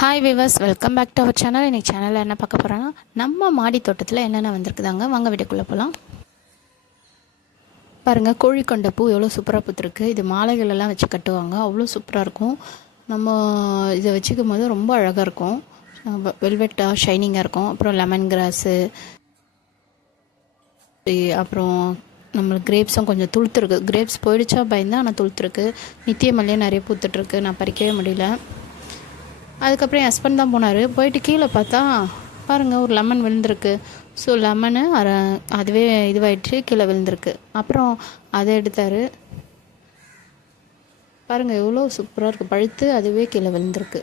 Hi viewers, welcome back to our channel. இன்றைக்கி சேனலில் என்ன பார்க்க போகிறோன்னா, நம்ம மாடி தோட்டத்தில் என்னென்ன வந்திருக்குதாங்க. வாங்க வீட்டுக்குள்ளே போகலாம். பாருங்கள், கோழிக்கொண்ட பூ எவ்வளோ சூப்பராக பூத்துருக்கு. இது மாலைகளெல்லாம் வச்சு கட்டுவாங்க, அவ்வளோ சூப்பராக இருக்கும். நம்ம இதை வச்சுக்கும் போது ரொம்ப அழகாக இருக்கும், வெல்வெட்டாக ஷைனிங்காக இருக்கும். அப்புறம் லெமன் கிராஸு, அப்புறம் நம்மளுக்கு கிரேப்ஸும் கொஞ்சம் துளுத்துருக்கு. கிரேப்ஸ் போயிடுச்சா பயந்தா, ஆனால் துளுத்துருக்கு. நித்திய மல்லியும் நிறைய பூத்துட்ருக்கு, நான் பறிக்கவே முடியல. அதுக்கப்புறம் என் ஹஸ்பண்ட் தான் போனார். போயிட்டு கீழே பார்த்தா பாருங்கள், ஒரு லெமன் விழுந்திருக்கு. ஸோ லெமனு அதுவே இதுவாகிடுச்சு, கீழே விழுந்திருக்கு. அப்புறம் அதை எடுத்தார். பாருங்கள், எவ்வளோ சூப்பராக இருக்குது, பழுத்து அதுவே கீழே விழுந்திருக்கு.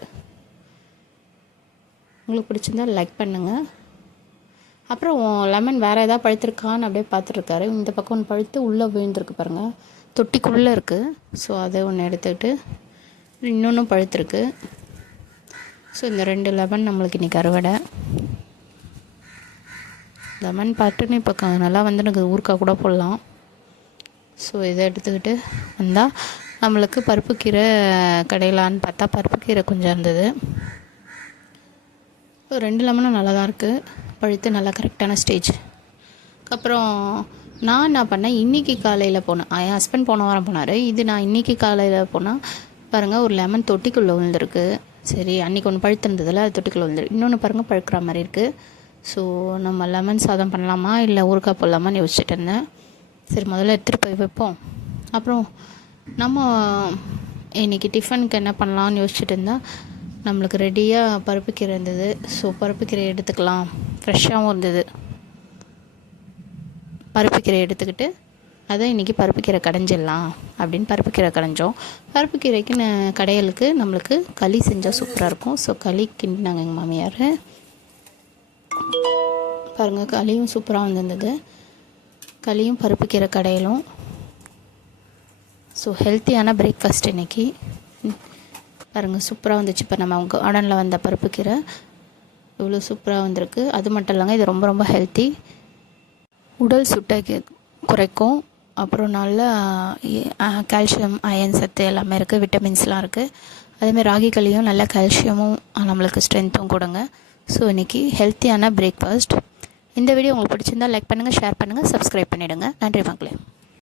உங்களுக்கு பிடிச்சிருந்தால் லைக் பண்ணுங்கள். அப்புறம் லெமன் வேறு எதாவது பழுத்திருக்கான்னு அப்படியே பார்த்துட்ருக்காரு. இந்த பக்கம் ஒன்று பழுத்து உள்ளே விழுந்திருக்கு பாருங்கள், தொட்டிக்குள்ளே இருக்குது. ஸோ அதை ஒன்று எடுத்துக்கிட்டு இன்னொன்றும் பழுத்திருக்கு. ஸோ இந்த 2 லெமன் நம்மளுக்கு இன்றைக்கி அறுவடை. லெமன் பார்த்துன்னு இப்போ நல்லா வந்து எனக்கு ஊறுக்காய் கூட போடலாம். ஸோ இதை எடுத்துக்கிட்டு வந்தால் நம்மளுக்கு பருப்பு கீரை கடையிலான்னு பார்த்தா பருப்பு கீரை கொஞ்சம் இருந்தது. இப்போ 2 லெமனும் நல்லா தான் இருக்குது, பழுத்து நல்லா கரெக்டான ஸ்டேஜ். அப்புறம் நான் என்ன பண்ணேன், இன்றைக்கி காலையில் போனேன். என் ஹஸ்பண்ட் போன வாரம் போனார். இது நான் இன்றைக்கி காலையில் போனால் பாருங்கள், ஒரு லெமன் தொட்டிக்குள்ளே விழுந்திருக்கு. சரி, அன்றைக்கி ஒன்று பழுத்திருந்ததில்ல, அது தொட்டிக்குள்ளே விழுந்துருக்கு. இன்னொன்று பாருங்கள், பழுக்கிற மாதிரி இருக்குது. ஸோ நம்ம லெமன் சாதம் பண்ணலாமா இல்லை ஊறுகாய் போடலாமான்னு யோசிச்சுட்டு இருந்தேன். சரி, முதல்ல எடுத்துகிட்டு போய் வைப்போம். அப்புறம் நம்ம இன்றைக்கி டிஃபனுக்கு என்ன பண்ணலான்னு யோசிச்சுட்டு இருந்தால் நம்மளுக்கு ரெடியாக பருப்பு கீரை இருந்தது. ஸோ பருப்பு கீரை எடுத்துக்கலாம், ஃப்ரெஷ்ஷாகவும் இருந்தது. பருப்பு கீரை எடுத்துக்கிட்டு அதை இன்றைக்கி பருப்பு கீரை கடைஞ்சிடலாம் அப்படின்னு பருப்பு கீரை கடைஞ்சோம். பருப்பு கீரைக்கு கடையலுக்கு நம்மளுக்கு களி செஞ்சால் சூப்பராக இருக்கும். ஸோ களி கிண்டினாங்க எங்கள் மாமியார். பாருங்கள், களியும் சூப்பராக வந்திருந்தது. களியும் பருப்பு கீரை கடையலும். ஸோ ஹெல்த்தியான பிரேக்ஃபாஸ்ட் இன்றைக்கி. பாருங்கள், சூப்பராக வந்துச்சு. இப்போ நம்ம கார்டனில் வந்த பருப்பு கீரை இவ்வளோ சூப்பராக வந்திருக்கு. அது மட்டும் இல்லைங்க, இது ரொம்ப ரொம்ப ஹெல்த்தி, உடல் சுட்டை குறைக்கும். அப்புறம் நல்லா கால்சியம், அயன் சத்து எல்லாமே இருக்குது, விட்டமின்ஸ்லாம் இருக்குது. அதேமாதிரி ராகி களியும் நல்ல கால்சியமும் நம்மளுக்கு ஸ்ட்ரென்த்தும் கொடுங்க. ஸோ இன்றைக்கி ஹெல்த்தியான பிரேக்ஃபாஸ்ட். இந்த வீடியோ உங்களுக்கு பிடிச்சிருந்தால் லைக் பண்ணுங்கள், ஷேர் பண்ணுங்கள், சப்ஸ்கிரைப் பண்ணிவிடுங்க. நன்றி மக்களே.